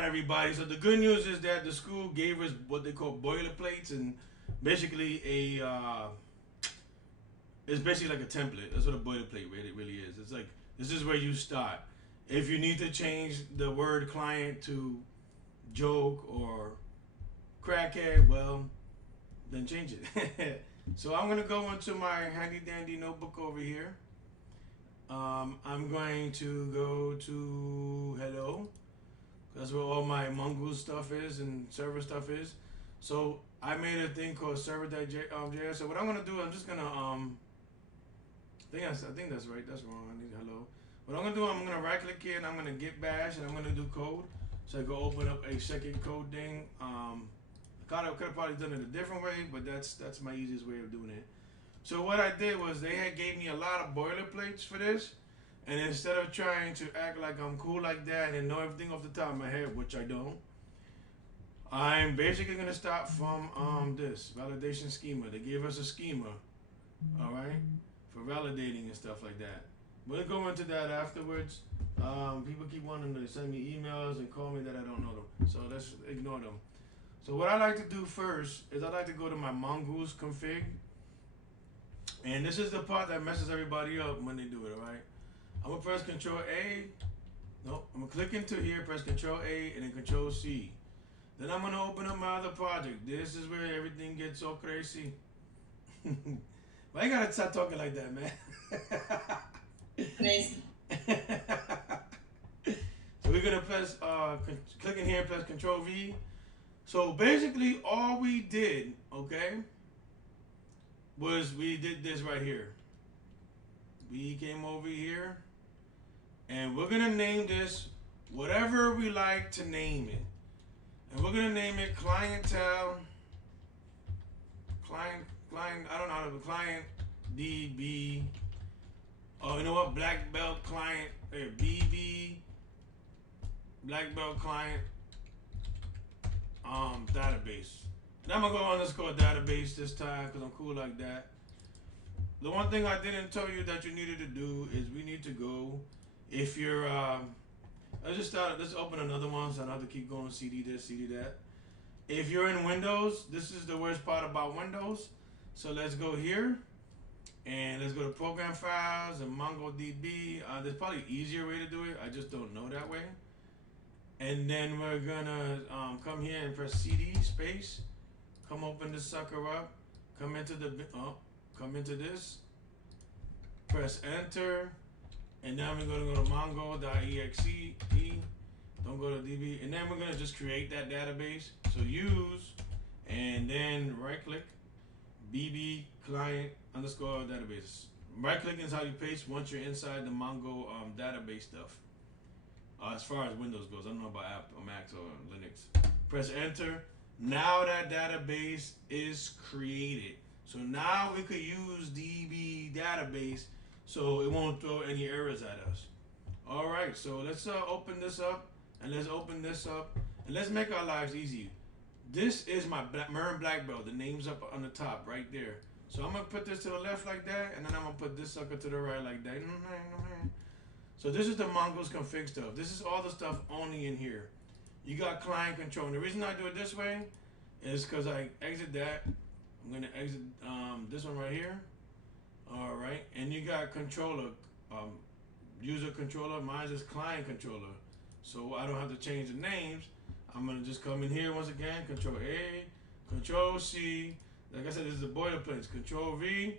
right, everybody. So the good news is that the school gave us what they call boilerplates, and basically it's basically like a template. That's what a boilerplate really is. It's like this is where you start. If you need to change the word client to joke or crackhead, well, then change it. So I'm gonna go into my handy dandy notebook over here. I'm going to go to hello. That's where all my mongoose stuff is and server stuff is. So I made a thing called server.js. So what I'm gonna do, I'm just gonna I think that's right. That's wrong. I need hello. What I'm gonna do, I'm gonna right click here and I'm gonna git bash and I'm gonna do code. So I go open up a second code thing. I could have probably done it a different way, but that's my easiest way of doing it. So what I did was they had gave me a lot of boilerplates for this, and instead of trying to act like I'm cool like that and know everything off the top of my head, which I don't, I'm basically gonna start from this validation schema. They gave us a schema, all right, for validating and stuff like that. We'll go into that afterwards. People keep wanting to send me emails and call me that I don't know them, so let's ignore them. So what I like to do first is I like to go to my mongoose config, and this is the part that messes everybody up when they do it. All right, I'm gonna press Control A. No, I'm gonna click into here, press Control A, and then Control C. Then I'm gonna open up my other project. This is where everything gets so crazy. Why you gotta stop talking like that, man? Crazy. So we're gonna press click in here, press Control V. So basically, all we did, okay, was we did this right here. We came over here, and we're gonna name this whatever we like to name it, and we're gonna name it clientele, client. I don't know how to client DB. Oh, you know what? Black belt client, BB, black belt client, database. And I'm gonna go underscore database this time because I'm cool like that. The one thing I didn't tell you that you needed to do is we need to go. If you're, let's open another one so I don't have to keep going CD this, CD that. If you're in Windows, this is the worst part about Windows. So let's go here. And let's go to program files and MongoDB. There's probably an easier way to do it. I just don't know that way. And then we're gonna come here and press CD space. Come open this sucker up. Come into this. Press enter. And now we're gonna go to mongo.exe. Don't go to DB. And then we're gonna just create that database. So use, and then right click, BB client underscore database. Right clicking is how you paste once you're inside the Mongo database stuff. As far as Windows goes, I don't know about Mac or Linux. Press enter. Now that database is created. So now we could use DB database so it won't throw any errors at us. Alright, so let's open this up, and let's open this up, and let's make our lives easy. This is my Merlin Black Belt. The name's up on the top right there. So I'm gonna put this to the left like that, and then I'm gonna put this sucker to the right like that. So this is the Mongoose config stuff. This is all the stuff only in here. You got client control. And the reason I do it this way is because I exit that. I'm gonna exit this one right here. All right, and you got controller, user controller. Mine's is client controller, so I don't have to change the names. I'm gonna just come in here once again. Control A, Control C. Like I said, this is the boilerplates. Control V.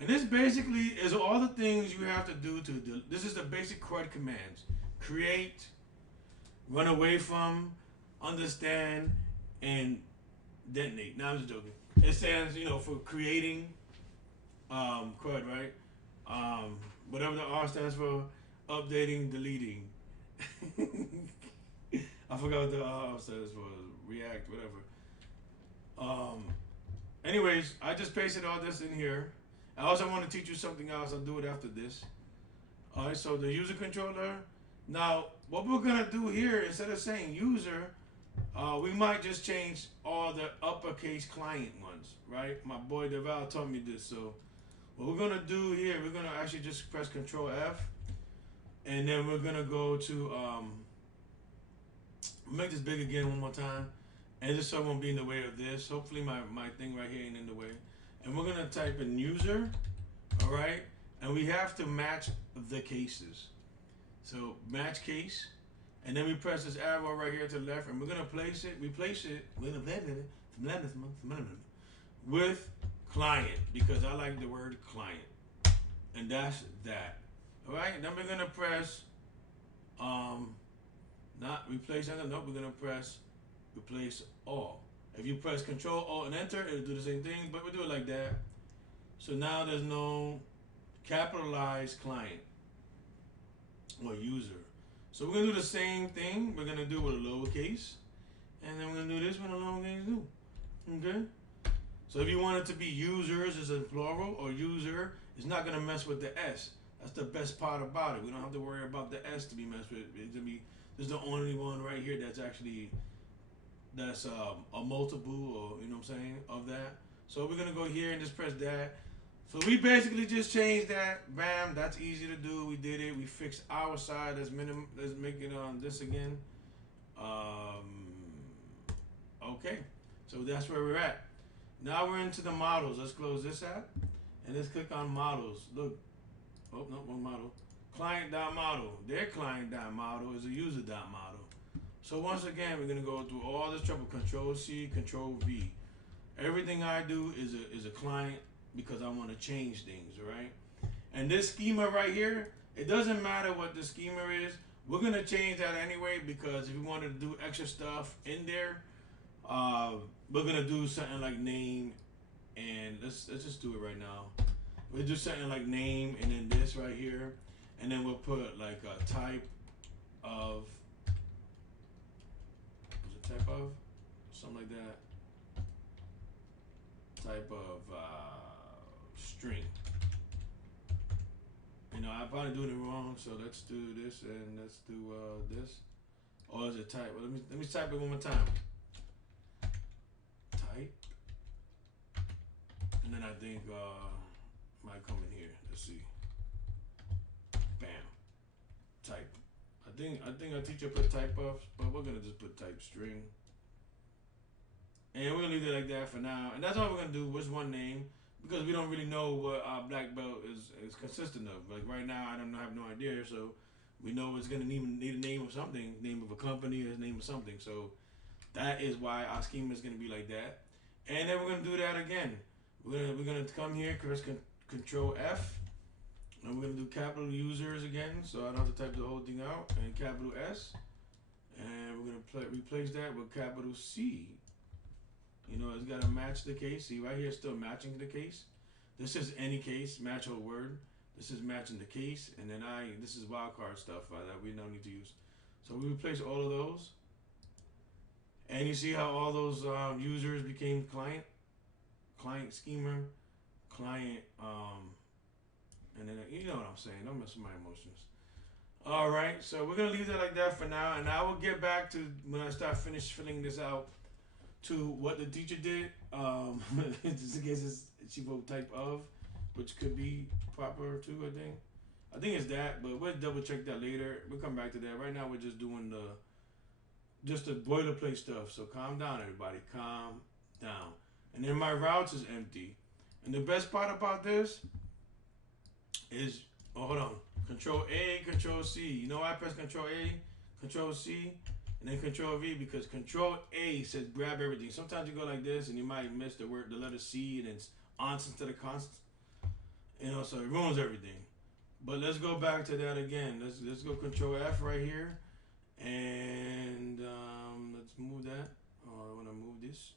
And this basically is all the things you have to do to this is the basic CRUD commands. Create, run away from, understand, and detonate. Now I'm just joking. It stands, for creating, CRUD, right? Whatever the R stands for, updating, deleting. I forgot what the R stands for, React, whatever. Anyways, I just pasted all this in here. I also want to teach you something else. I'll do it after this. All right, so the user controller. Now, what we're going to do here, instead of saying user, we might just change all the uppercase client ones, right? My boy Deval taught me this. So what we're going to do here, we're going to actually just press Control F. And then we're going to go to We'll make this big again one more time. And just so it won't be in the way of this. Hopefully my thing right here ain't in the way. And we're gonna type in user, alright? And we have to match the cases. So match case. And then we press this arrow right here to the left, and we're gonna replace it with client, because I like the word client. And that's that. Alright, then we're gonna press not replace enter, nope, we're gonna press replace all. If you press Control Alt and Enter, it'll do the same thing, but we'll do it like that. So now there's no capitalized client or user. So we're gonna do the same thing. We're gonna do with a lowercase, and then we're gonna do this with a lowercase too. Okay. So if you want it to be users as a plural or user, it's not gonna mess with the S. That's the best part about it. We don't have to worry about the S to be messed with. It's gonna be, this is the only one right here that's actually a multiple, or you know what I'm saying, of that. So we're gonna go here and just press that. So we basically just changed that. Bam, that's easy to do. We did it. We fixed our side. Let's make it on this again. Okay, so that's where we're at. Now we're into the models. Let's close this app and let's click on models. Look, oh no, one model. Client.model. Their client.model is a user.model. So once again, we're gonna go through all this trouble. Control C, Control V. Everything I do is a client, because I want to change things, right? And this schema right here, it doesn't matter what the schema is. We're gonna change that anyway, because if we wanted to do extra stuff in there, we're gonna do something like name, and let's just do it right now. We'll do something like name, and then this right here, and then we'll put like a type of, type of something like that. Type of string. You know, I'm probably doing it wrong, so let's do this and let's do this. Or is it type? Well, let me type it one more time. Type, and then I think might come in here. Let's see. Bam. Type. I think our teacher put type of, but we're gonna just put type string. And we're gonna leave it like that for now. And that's all we're gonna do was one name, because we don't really know what our black belt is consistent of. Like right now, I have no idea. So we know it's gonna need a name of something, name of a company, or name of something. So that is why our schema is gonna be like that. And then we're gonna do that again. We're gonna come here, press Control F, and we're gonna do capital users again. So I don't have to type the whole thing out, and capital S, and we're gonna replace that with capital C. You know, it's got to match the case. See, right here it's still matching the case. This is any case, match whole word. This is matching the case. And then this is wildcard stuff that we don't need to use. So we replace all of those. And you see how all those users became client schema, client, and then, you know what I'm saying. Don't mess with my emotions. All right, so we're going to leave that like that for now. And I will get back to when I start filling this out, to what the teacher did, just in case she wrote type of, which could be proper too, I think it's that, but we'll double check that later. We'll come back to that. Right now we're just doing the boilerplate stuff. So calm down, everybody, calm down. And then my routes is empty. And the best part about this is, oh, hold on, Control A, Control C. You know why I press Control A, Control C, and then Control V? Because Control A says grab everything. Sometimes you go like this and you might miss the letter C, and it's ons instead of const. You know, so it ruins everything. But let's go back to that again. Let's go Control F right here, and let's move that. Oh, I want to move this.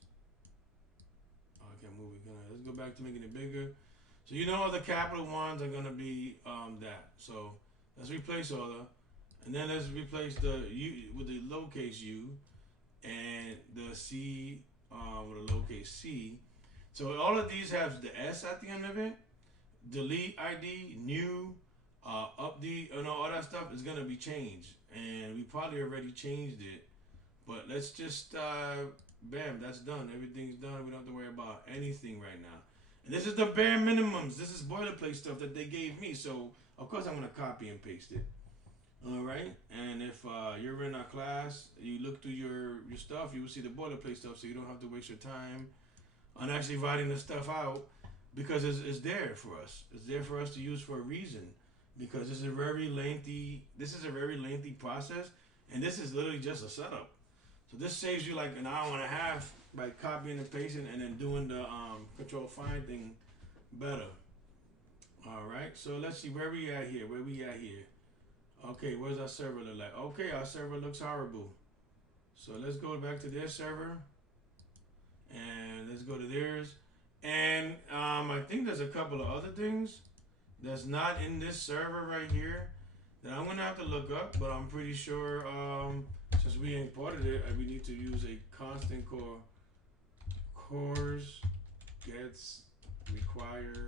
Oh, I can't move it. Let's go back to making it bigger. So you know all the capital ones are gonna be that. So let's replace all the. And then let's replace the U with the lowercase u, and the C with a lowercase c. So all of these have the S at the end of it. Delete ID, new, update, all that stuff is gonna be changed, and we probably already changed it. But let's just bam, that's done. Everything's done. We don't have to worry about anything right now. And this is the bare minimums. This is boilerplate stuff that they gave me. So of course I'm gonna copy and paste it. All right, and if you're in a class, you look through your stuff, you will see the boilerplate stuff, so you don't have to waste your time on actually writing the stuff out because it's there for us. It's there for us to use for a reason because this is a very lengthy. This is a very lengthy process, and this is literally just a setup. So this saves you like an hour and a half by copying and pasting and then doing the control find thing better. All right, so let's see where we at here. Where we at here? Okay, where's our server look like? Okay, our server looks horrible. So let's go back to their server and let's go to theirs. And I think there's a couple of other things that's not in this server right here that I'm gonna have to look up, but I'm pretty sure since we imported it, we need to use a constant core cores gets require.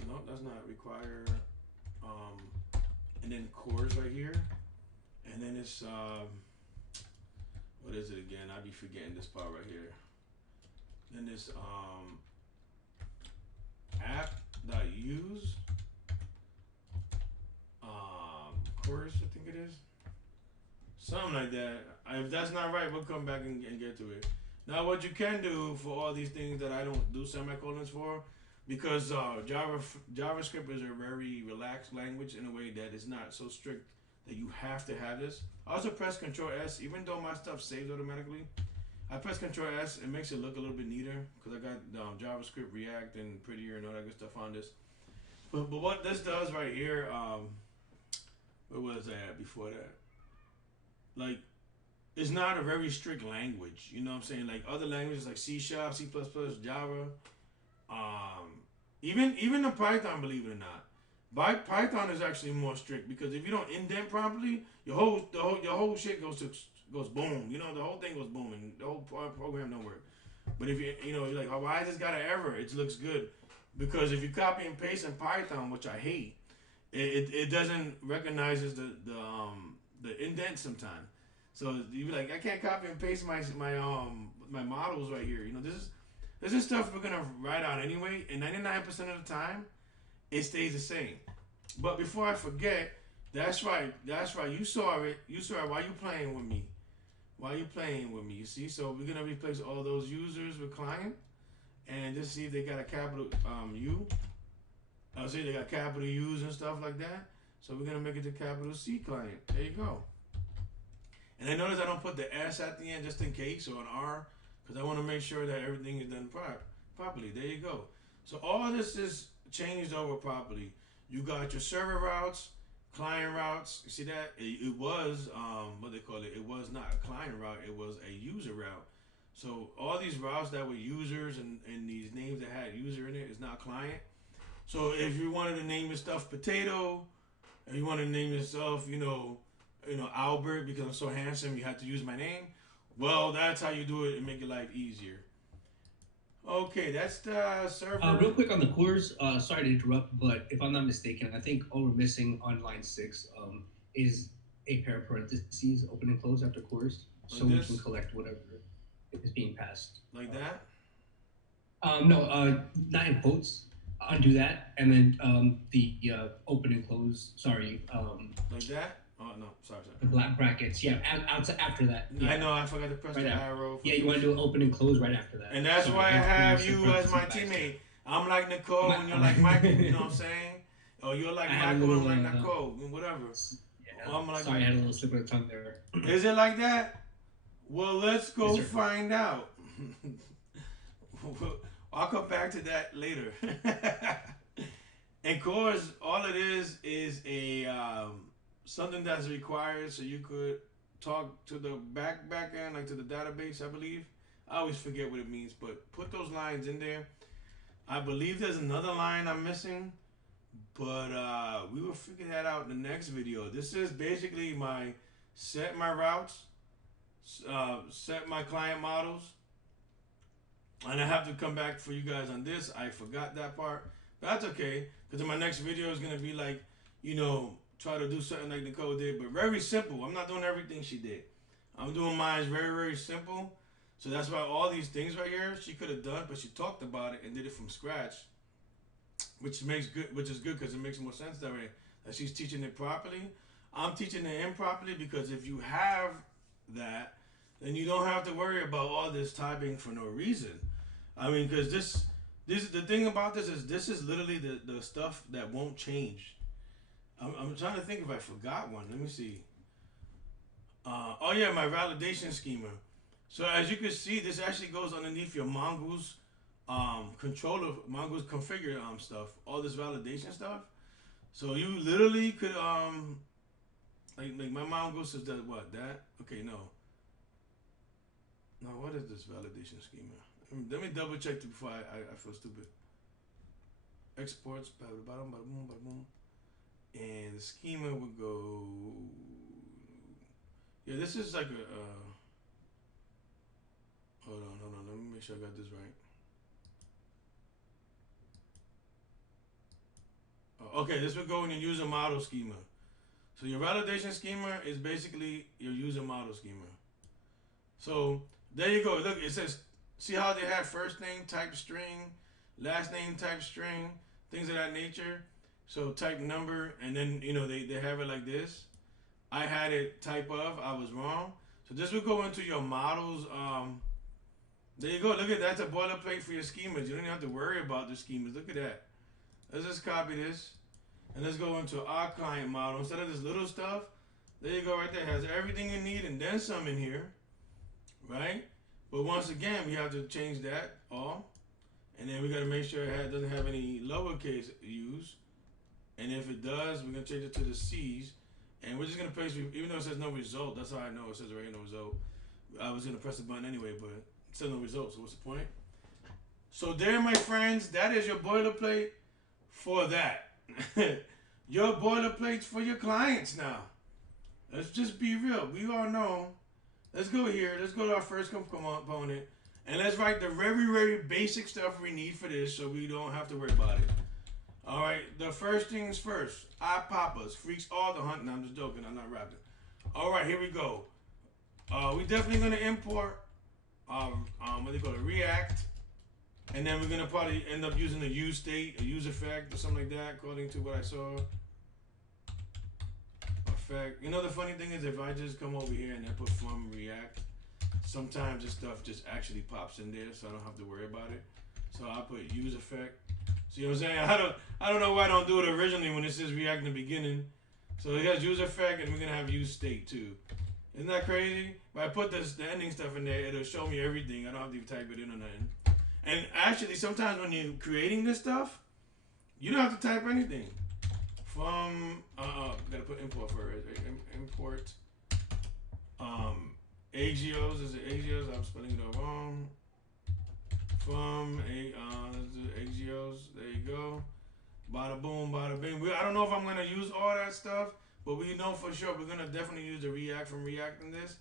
Oh, no, that's not require. And then cores right here, and then it's what is it again? I be forgetting this part right here. Then this app.use course, I think it is. Something like that. If that's not right, we'll come back and get to it. Now, what you can do for all these things that I don't do semicolons for, because JavaScript is a very relaxed language in a way that it's not so strict that you have to have this. I also press Control S, even though my stuff saves automatically. I press Control S, it makes it look a little bit neater because I got JavaScript, React, and Prettier and all that good stuff on this. But what this does right here, where was I at before that? Like, it's not a very strict language. You know what I'm saying? Like other languages like C#, C++, Java, even the Python, believe it or not. Python is actually more strict because if you don't indent properly, your whole shit goes boom. You know, the whole thing goes boom and the whole program don't work. But if you're like, oh, why has this got an error? It looks good because if you copy and paste in Python, which I hate, it doesn't recognizes the indent sometimes. So you be like, I can't copy and paste my models right here. You know, this is stuff we're gonna write out anyway, and 99% of the time, it stays the same. But before I forget, that's right. You saw it. Why you playing with me? You see, so we're gonna replace all those users with client, and just see if they got a capital U. I'll say they got capital U's and stuff like that. So we're gonna make it the capital C client. There you go. And I notice I don't put the S at the end just in case, or an R, because I want to make sure that everything is done properly. There you go. So all this is changed over properly. You got your server routes, client routes. You see that? It was, what they call it, it was not a client route, it was a user route. So all these routes that were users and these names that had user in it is now client. So if you wanted to name your stuff potato, and you wanted to name yourself, Albert, because I'm so handsome, you have to use my name. Well, that's how you do it and make your life easier. Okay, that's the server. Real quick on the cores, sorry to interrupt, but if I'm not mistaken, I think all we're missing on line 6 is a pair of parentheses, open and close after cores, so Like we this? can collect whatever is being passed. Like that? No, not in quotes. Undo that, and then the open and close. Sorry, Like that? Oh, no, sorry. the black brackets. Yeah, after that. Yeah, I know, I forgot to press right the after. arrow. Yeah, you want to do open and close right after that. And that's Sorry, why I have you as my parentheses teammate. I'm like Nicole and you're like Michael, you know what I'm saying? Or you're like Michael and I'm like Nicole, whatever. Yeah, Or I'm like, sorry, I had a little slip of the tongue there. is it like that? Well, let's go Yes, sir. find out. I'll come back to that later. And of course, all it is a something that's required so you could talk to the back end, like to the database. I believe. I always forget what it means, but put those lines in there. I believe there's another line I'm missing, but we will figure that out in the next video. This is basically my set my routes, set my client models, and I have to come back for you guys on this. I forgot that part. But that's okay, because in my next video is going to be like, try to do something like Nicole did, but very simple. I'm not doing everything she did. I'm doing mine very, very simple. So that's why all these things right here she could have done, but she talked about it and did it from scratch, which is good because it makes more sense that way. That she's teaching it properly. I'm teaching it improperly because if you have that, then you don't have to worry about all this typing for no reason. I mean, because this the thing about this is literally the stuff that won't change. I'm trying to think if I forgot one. Let me see. Oh yeah, my validation schema. So as you can see, this actually goes underneath your Mongoose controller, Mongoose configure stuff, all this validation stuff. So you literally could like my Mongoose is that what that? Okay, no. No, what is this validation schema? Let me double check before I feel stupid. Exports, bada bada boom, bada boom. And the schema would go. Yeah, this is like a. Hold on. Let me make sure I got this right. Okay, this would go in your user model schema. So your validation schema is basically your user model schema. So there you go. Look, it says, see how they have first name type string, last name type string, things of that nature. So type number, and then they have it like this. I had it type of. I was wrong. So this would go into your models. There you go. Look at that's a boilerplate for your schemas. You don't even have to worry about the schemas. Look at that. Let's just copy this, and let's go into our client model instead of this little stuff. There you go, right there. It has everything you need and then some in here, right? But once again, we have to change that all, and then we got to make sure it doesn't have any lowercase u's, and if it does, we're gonna change it to the C's, and we're just gonna place even though it says no result. That's how I know it says there ain't no result. I was gonna press the button anyway, but it says no result. So what's the point? So there, my friends, that is your boilerplate for that. Your boilerplates for your clients now. Let's just be real. We all know. Let's go here. Let's go to our first component. And let's write the very, very basic stuff we need for this so we don't have to worry about it. Alright, the first things first. Eye poppers. Freaks all the hunt. No, I'm just joking. I'm not rapping. Alright, here we go. We're definitely going to import what they call it, React. And then we're going to probably end up using a use state, a use effect, or something like that, according to what I saw. Effect. You know, the funny thing is, if I just come over here and then put from React, sometimes this stuff just actually pops in there, so I don't have to worry about it. So I'll put use effect. See what I'm saying? I don't know why I don't do it originally when it says React in the beginning. So it has use effect, and we're going to have use state, too. Isn't that crazy? If I put the ending stuff in there, it'll show me everything. I don't have to type it in or nothing. And actually, sometimes when you're creating this stuff, you don't have to type anything. From gotta put import first. Import Agios. Is it Agios? I'm spelling it all wrong. From Agios. There you go. Bada boom, bada bing. I don't know if I'm gonna use all that stuff, but we know for sure we're gonna definitely use the React from React in this.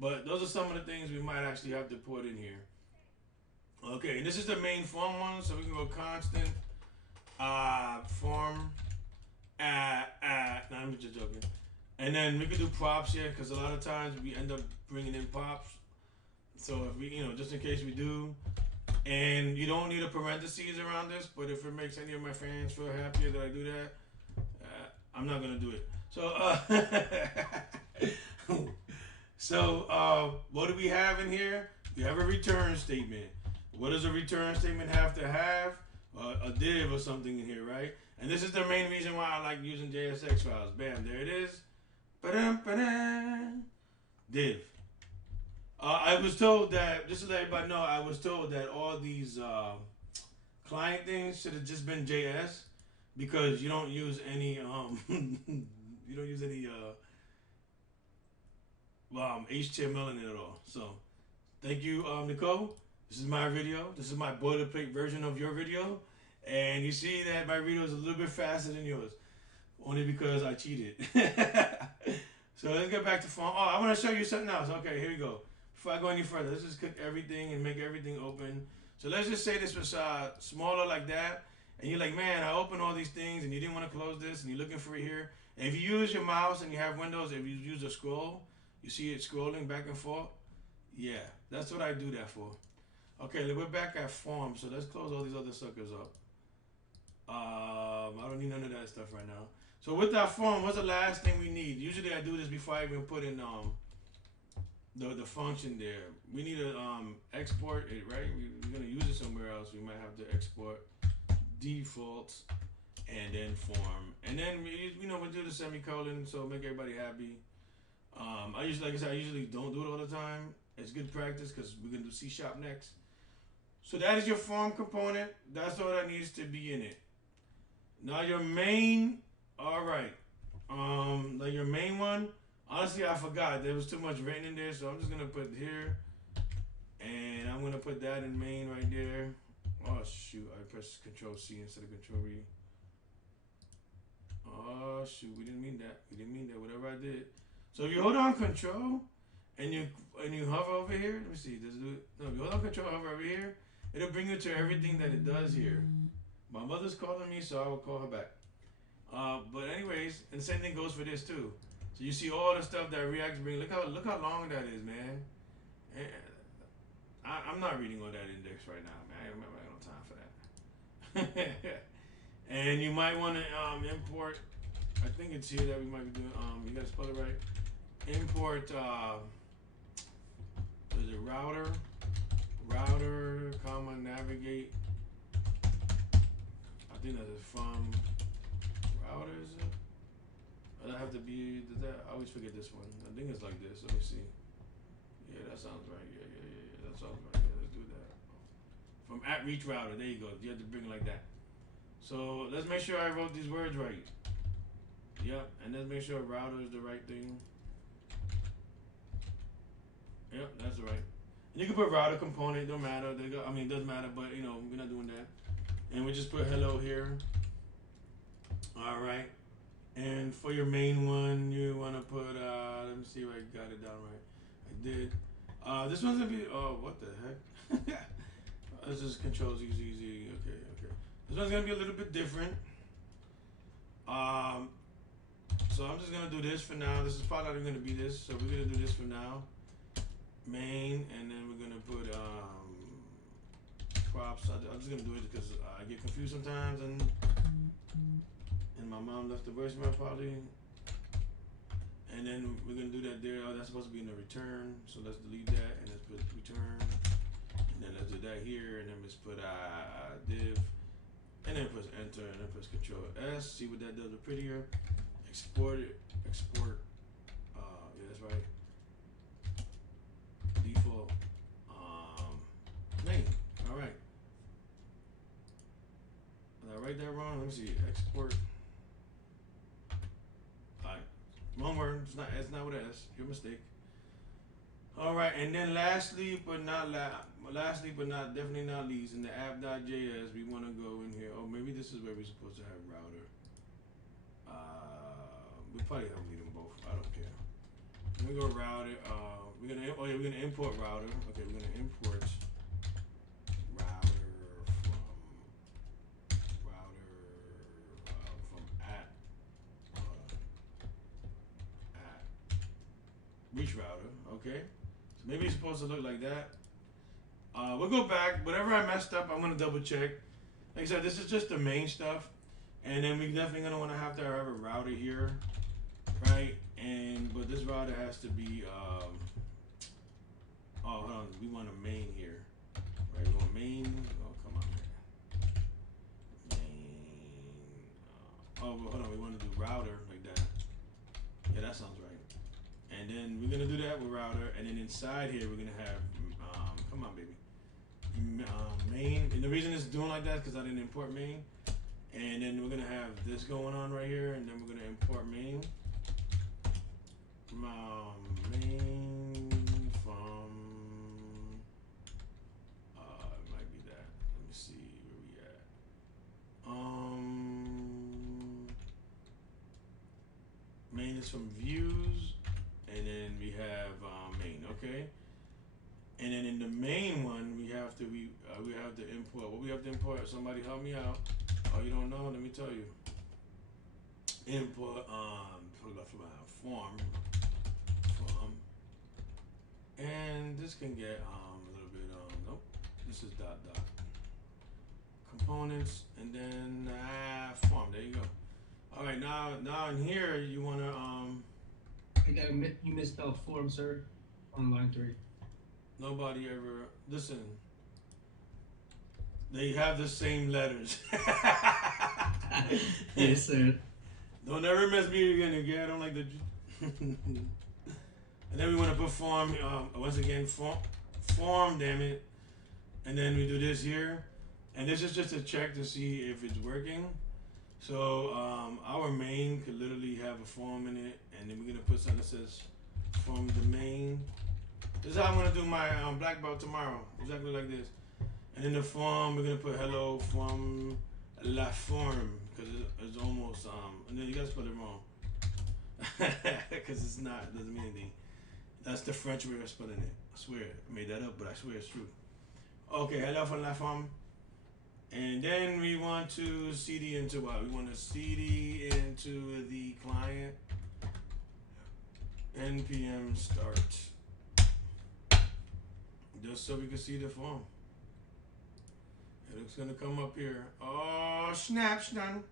But those are some of the things we might actually have to put in here. Okay, and this is the main form one, so we can go constant form no, I'm just joking. And then we could do props here, because a lot of times we end up bringing in props. So if we, just in case we do, and you don't need a parentheses around this, but if it makes any of my fans feel happier that I do that, I'm not gonna do it. So, what do we have in here? We have a return statement. What does a return statement have to have? A div or something in here, right? And this is the main reason why I like using JSX files. Bam, there it is. Ba-dum, ba-dum. Div. I was told that, just to let everybody know, I was told that all these client things should have just been JS, because you don't use any you don't use any HTML in it at all. So thank you, Nicole. This is my video. This is my boilerplate version of your video. And you see that my video is a little bit faster than yours. Only because I cheated. So let's get back to form. Oh, I want to show you something else. Okay, here we go. Before I go any further, let's just click everything and make everything open. So let's just say this was smaller like that. And you're like, man, I opened all these things and you didn't want to close this and you're looking for it here. And if you use your mouse and you have Windows, if you use a scroll, you see it scrolling back and forth. Yeah, that's what I do that for. Okay, we're back at form, so let's close all these other suckers up. I don't need none of that stuff right now. So with that form, what's the last thing we need? Usually I do this before I even put in the function there. We need to export it, right? We're gonna use it somewhere else. We might have to export defaults and then form, and then we do the semicolon, so make everybody happy. I usually, like I said, I usually don't do it all the time. It's good practice because we're gonna do C# next. So that is your form component. That's all that needs to be in it. Now your main, all right. Like your main one. Honestly, I forgot there was too much written in there, so I'm just gonna put here, and I'm gonna put that in main right there. Oh shoot! I pressed Control C instead of Control V. Oh shoot! We didn't mean that. We didn't mean that. Whatever I did. So if you hold on Control and you hover over here, let me see. Does it do it? No, if you hold on Control, hover over here, it'll bring you to everything that it does here. My mother's calling me, so I will call her back. But anyways, and the same thing goes for this too. So you see all the stuff that React brings. Look how long that is, man. And I'm not reading all that index right now, man. I don't have no time for that. And you might want to import. I think it's here that we might be doing. You gotta spell it right. Import. Is it router? Router, comma navigate. I think that is from router. Is it? Does that have to be? Does that? I always forget this one. I think it's like this. Let me see. Yeah, that sounds right. Yeah. That sounds right. Yeah, let's do that. From @reach router. There you go. You have to bring it like that. So let's make sure I wrote these words right. Yep, and let's make sure router is the right thing. Yep, that's right. And you can put router component. Don't matter. It doesn't matter, but we're not doing that. And we just put hello here. All right. And for your main one, you want to put, let me see if I got it down right. I did. This one's going to be, oh, what the heck? This is Control Z. Okay. This one's going to be a little bit different. So I'm just going to do this for now. This is probably not going to be this. So we're going to do this for now. Main, and then we're going to put props. I'm just going to do it because I get confused sometimes. And my mom left the voicemail probably. And then we're gonna do that there. Oh, that's supposed to be in the return. So let's delete that and let's put return. And then let's do that here. And then let's put div. And then press enter and then press Control S. See what that does with prettier. Export it. Export. Yeah, that's right. Default. Name. Alright. Did I write that wrong? Let me see. Export. One word. It's not with an S. Your mistake. All right, and then lastly but definitely not least, in the app.js, we want to go in here. Oh, maybe this is where we're supposed to have router. We probably don't need them both. I don't care. We're gonna go router. We're gonna import router. Okay, we're gonna import router from reach router, okay? So maybe it's supposed to look like that. We'll go back. Whatever I messed up, I'm gonna double check. Like I said, this is just the main stuff. And then we're definitely gonna wanna have to have a router here, right? But this router has to be, oh, hold on, we want a main here. Right, we want main, oh, come on, man. Main, oh, hold on, we wanna do router like that. Yeah, that sounds right. And then we're gonna do that with router, and then inside here we're gonna have, come on, baby, main. And the reason it's doing like that is because I didn't import main. And then we're gonna have this going on right here, and then we're gonna import main. Main from, it might be that. Let me see where we at. Main is from views. And then we have main, okay. And then in the main one, we have to import. What we have to import? Somebody help me out. Oh, you don't know? Let me tell you. Import form, and this can get a little bit nope. This is dot. components, and then form. There you go. All right, now in here you wanna You misspelled form, sir, on line 3. nobody ever listen. They have the same letters. Yes, sir. Don't ever mess me again. Again, I don't like the. And then we want to perform once again form. Damn it. And then we do this here, and this is just a check to see if it's working. So our main could literally have a form in it, and then we're gonna put something that says form the main. This is how I'm gonna do my black belt tomorrow, exactly like this. And in the form, we're gonna put hello from la forme, because it's almost and then you gotta spell it wrong, because it's not, it doesn't mean anything. That's the French way of spelling it. I swear, I made that up, but I swear it's true. Okay, hello from la forme. And then we want to CD into what? We want to CD into the client. NPM start. Just so we can see the form. It's gonna come up here. Oh, snap, snun.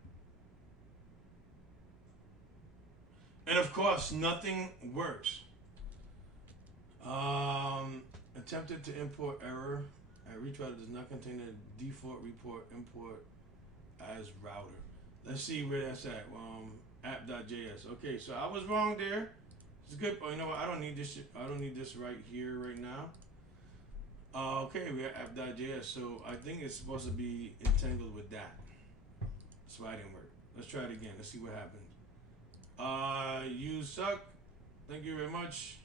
And of course, nothing works. Attempted to import error. Retry does not contain a default report import as router. Let's see where that's at. App.js. Okay, so I was wrong there. It's good. Oh, you know what? I don't need this. I don't need this right here, right now. Okay, we have app.js. So I think it's supposed to be entangled with that. That's why it didn't work. Let's try it again. Let's see what happens. You suck. Thank you very much.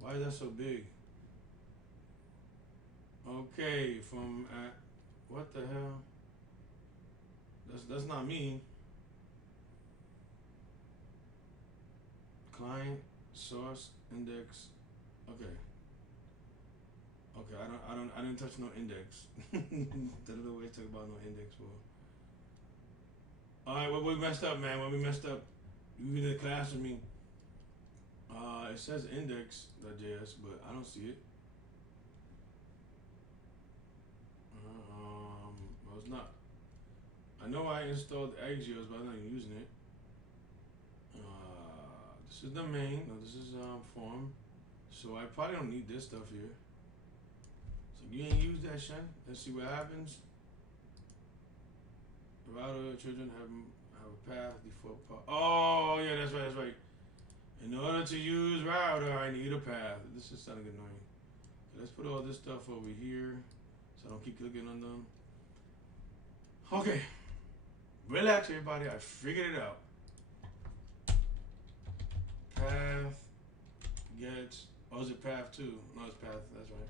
Why is that so big? Okay, from what the hell? That's not me. Client source index. Okay. Okay, I didn't touch no index. That's the way to talk about no index for. All right, what we messed up, man? What we messed up? You did a class with me. It says index.js, but I don't see it. Well, it's not. I know I installed Axios, but I'm not even using it. This is the main. No, this is form. So I probably don't need this stuff here. So you ain't use that, Shen. Let's see what happens. The router children have a path default path. Oh yeah, that's right. That's right. In order to use router, I need a path. This is sounding annoying. So let's put all this stuff over here, so I don't keep clicking on them. Okay, relax, everybody. I figured it out. Path gets. Oh, is it path 2? No, it's path. That's right.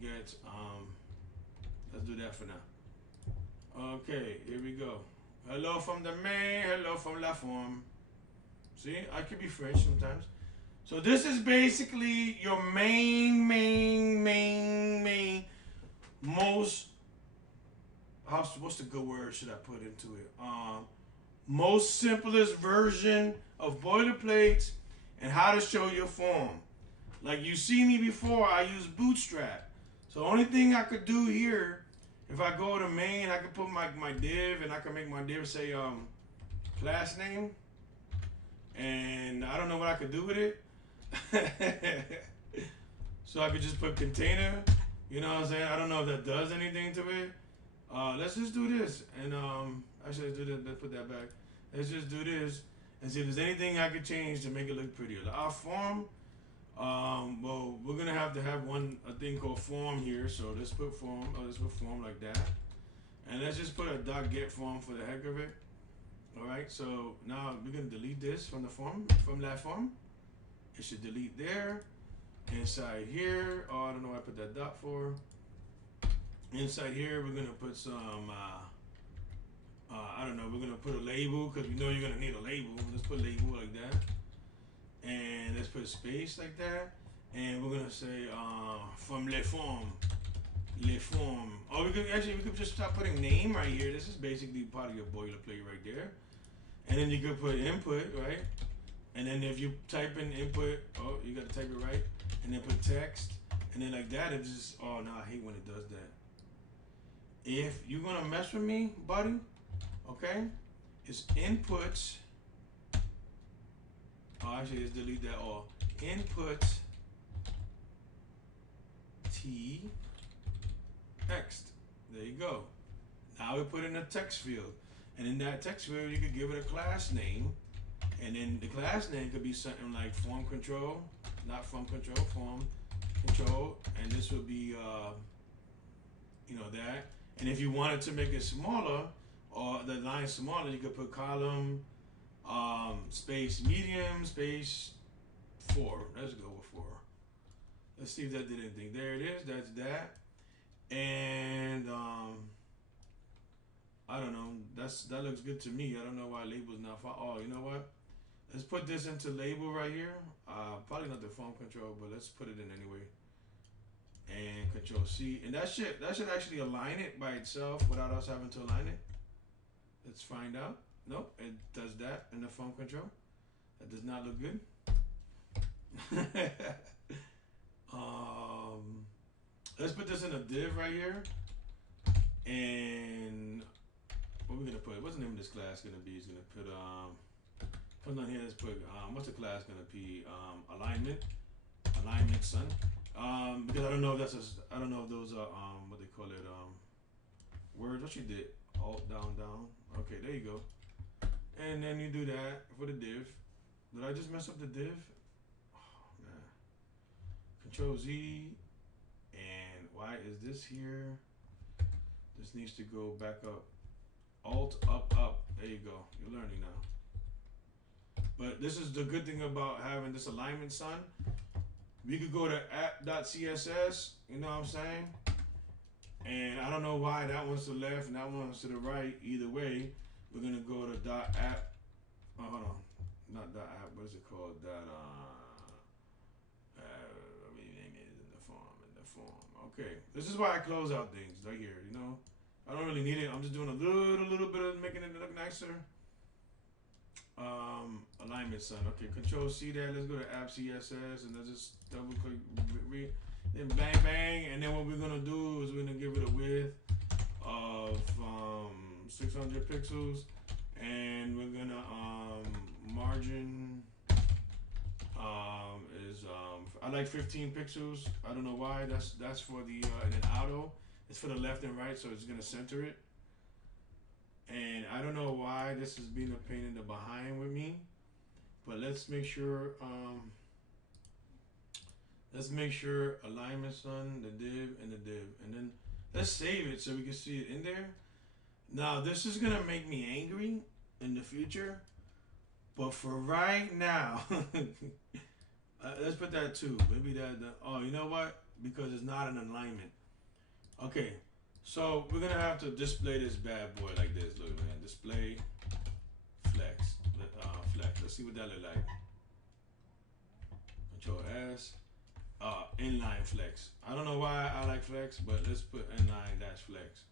Gets. Let's do that for now. Okay, here we go. Hello from the main. Hello from la forme. See, I could be French sometimes. So this is basically your main, most. What's the good word should I put into it? Most simplest version of boilerplates and how to show your form. Like you see me before, I use Bootstrap. So the only thing I could do here, if I go to main, I could put my div, and I can make my div say class name. And I don't know what I could do with it. So I could just put container. You know what I'm saying? I don't know if that does anything to it. Let's just do this. And actually, let's do that. Let's put that back. Let's just do this and see if there's anything I could change to make it look prettier. Our form. Well, we're gonna have to have a thing called form here. So let's put form. Let's put form like that. And let's just put a .get form for the heck of it. All right. So now we're gonna delete this from the form, from that form. It should delete there. Inside here. Oh, I don't know what I put that dot for. Inside here, we're gonna put some. I don't know. We're gonna put a label because we know you're gonna need a label. Let's put a label like that. And let's put a space like that. And we're gonna say from les formes. Les formes. Oh, we could just stop putting name right here. This is basically part of your boilerplate right there. And then you could put input, right? And then if you type in input, oh, you gotta type it right. And then put text. And then like that, it's just, oh no, I hate when it does that. If you're gonna mess with me, buddy, okay, it's inputs. Oh, actually, let's delete that all. Inputs T text. There you go. Now we put in a text field, and in that text field, you could give it a class name, and then the class name could be something like form control, not form control, form control, and this would be that. And if you wanted to make it smaller or the line smaller, you could put column space medium space 4. Let's go with 4. Let's see if that did anything. There it is. That's that. And I don't know. That looks good to me. I don't know why label's not fine. Oh, you know what? Let's put this into label right here. Probably not the form control, but let's put it in anyway. And Control C, and that should actually align it by itself without us having to align it. Let's find out. Nope, it does that in the form control. That does not look good. Let's put this in a div right here. And what are we gonna put? What's the name of this class gonna be? It's gonna put on here. Let's put what's the class gonna be? Alignment son. Because I don't know if I don't know if those are what they call it words. What you did? Alt down down. Okay, there you go. And then you do that for the div. Did I just mess up the div? Oh man. Control Z. And why is this here? This needs to go back up. Alt up up. There you go. You're learning now. But this is the good thing about having this alignment son. We could go to app.css, you know what I'm saying? And I don't know why that one's to the left and that one's to the right. Either way, we're gonna go to .app. Oh, hold on, not .app. What is it called? Rename it in the form. Okay, this is why I close out things right here. You know, I don't really need it. I'm just doing a little bit of making it look nicer. Alignment son. Okay, Control C that. Let's go to app CSS and let's just double click, then bang bang. And then what we're gonna do is we're gonna give it a width of 600 pixels, and we're gonna margin is I like 15 pixels. I don't know why. That's for the and then auto. It's for the left and right, so it's gonna center it. And I don't know why this is being a pain in the behind with me, but let's make sure alignment son, the div, and then let's save it so we can see it in there. Now this is gonna make me angry in the future, but for right now, let's put that too. Maybe that. Oh, you know what? Because it's not an alignment. Okay. So we're gonna have to display this bad boy like this. Look, man, display flex. Flex. Let's see what that look like. Control S. Inline flex. I don't know why I like flex, but let's put inline dash flex.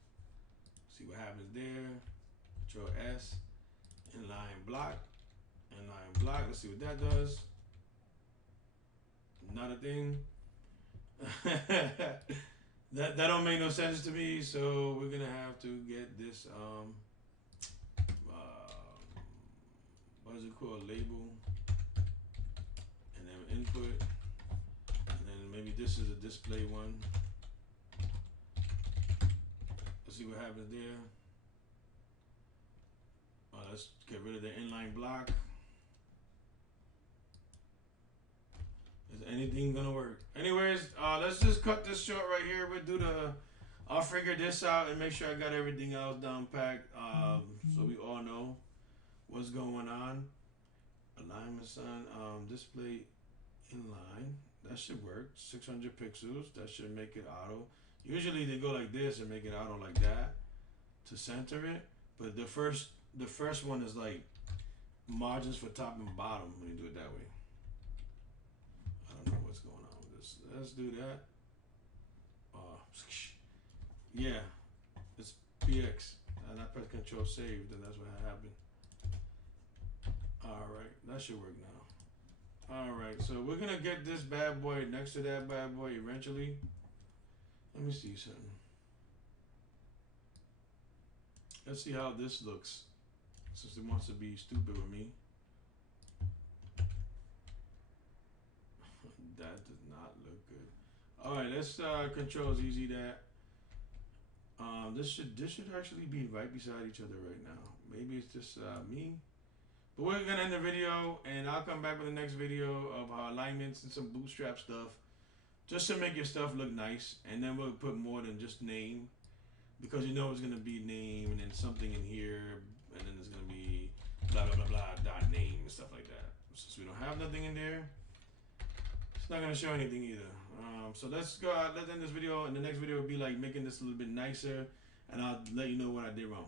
See what happens there. Control S. Inline block. Inline block. Let's see what that does. Not a thing. That don't make no sense to me, so we're gonna have to get this what is it called? Label, and then input, and then maybe this is a display one. Let's see what happens there. Let's get rid of the inline block. Is anything gonna work? Anyways, let's just cut this short right here. I'll figure this out and make sure I got everything else down packed. So we all know what's going on. Alignment son, display inline. That should work. 600 pixels. That should make it auto. Usually they go like this and make it auto like that to center it. But the first one is like margins for top and bottom when you do it that way. What's going on with this? Let's do that. Yeah, it's PX, and I press Control Save, and that's what happened. All right, that should work now. All right, so we're gonna get this bad boy next to that bad boy eventually. Let me see something. Let's see how this looks. Since it wants to be stupid with me. That does not look good. Alright, let's control ZZ that. This should actually be right beside each other right now. Maybe it's just me. But we're gonna end the video, and I'll come back with the next video of alignments and some bootstrap stuff, just to make your stuff look nice. And then we'll put more than just name, because you know it's gonna be name and then something in here, and then it's gonna be blah blah blah blah dot name and stuff like that. Since we don't have nothing in there, it's not gonna show anything either. So let's go. Let's end this video, and the next video will be like making this a little bit nicer, and I'll let you know what I did wrong.